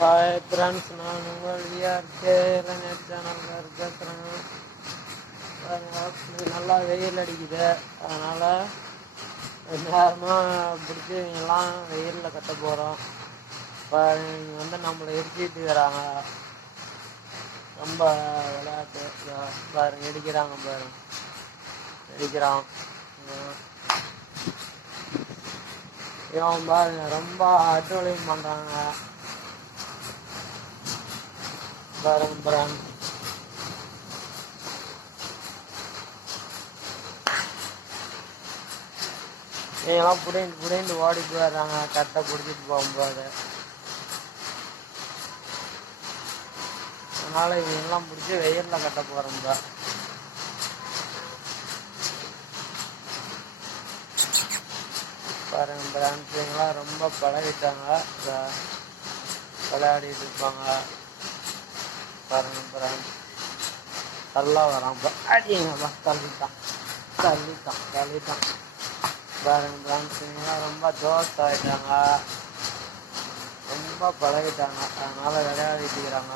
Hi friends, நான் உங்கள் VRK இளைஞர் சேனலில் பேசுகிறேங்க. நல்லா வெயில் அடிக்குது, அதனால் நேரமாக பிடிச்சி இவங்கெல்லாம் வெயிலில் கட்ட போகிறோம். இப்போ இவங்க வந்து நம்மளை எரிச்சிட்டு வராங்க. ரொம்ப விளையாட்டு பாருங்க, இடிக்கிறாங்க பாருங்க, இடிக்கிறான் இவன் பாருங்க, ரொம்ப அட்டூழியம் பண்ணுறாங்க பாருங்க. நீங்களாம் புடிண்டு ஓடி போயிடுறாங்க கட்டை பிடிச்சிட்டு போகும்போது. அதனால இவங்கெல்லாம் பிடிச்சி வெயிலில் கட்ட போகிறோம். பாருங்க பிரான்ஸ், இவங்களாம் ரொம்ப பழகிட்டாங்க, விளையாடிட்டு இருப்பாங்க பாருங்க. பிரான்ஸ் நல்லா வரான், அடிங்கப்பா, தள்ளிட்டான் பாருங்க. பிரான்ஸ் இவங்களாம் ரொம்ப ஜோஸ் ஆகிட்டாங்க, ரொம்ப பழகிட்டாங்க, அதனால விளையாடிட்டு இருக்கிறாங்க.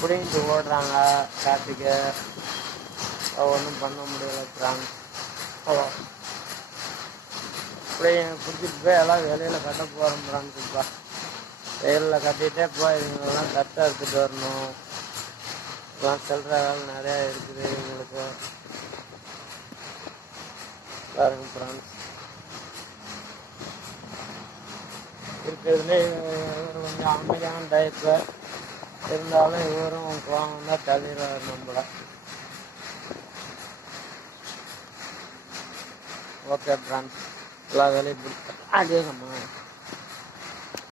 புடிங்கிட்டு ஓடுறாங்க காட்டுக்கு, ஒன்றும் பண்ண முடியல பிரான்ஸ். அப்படியே பிடிச்சிட்டு போய் எல்லாம் வெளியில் கட்ட போகிறோம் பிரான்ஸுப்பா. வெயிலில் கட்டிகிட்டே போய் இவங்களெல்லாம் கட்டை எடுத்துகிட்டு வரணும். இதெல்லாம் செல்ற வேலை நிறையா இருக்குது இவங்களுக்கு பாருங்க. பிரான்ஸ் இருக்கிறதுலே இவர் கொஞ்சம் அமைதியான டைப்பு, இருந்தாலும் இவரும் கோவம் தான் தள்ளிடுவார் நம்மளை. ஓகே பிரான்ஸ், எல்லாம் வேலையும் பிடிச்சா அதே நம்ம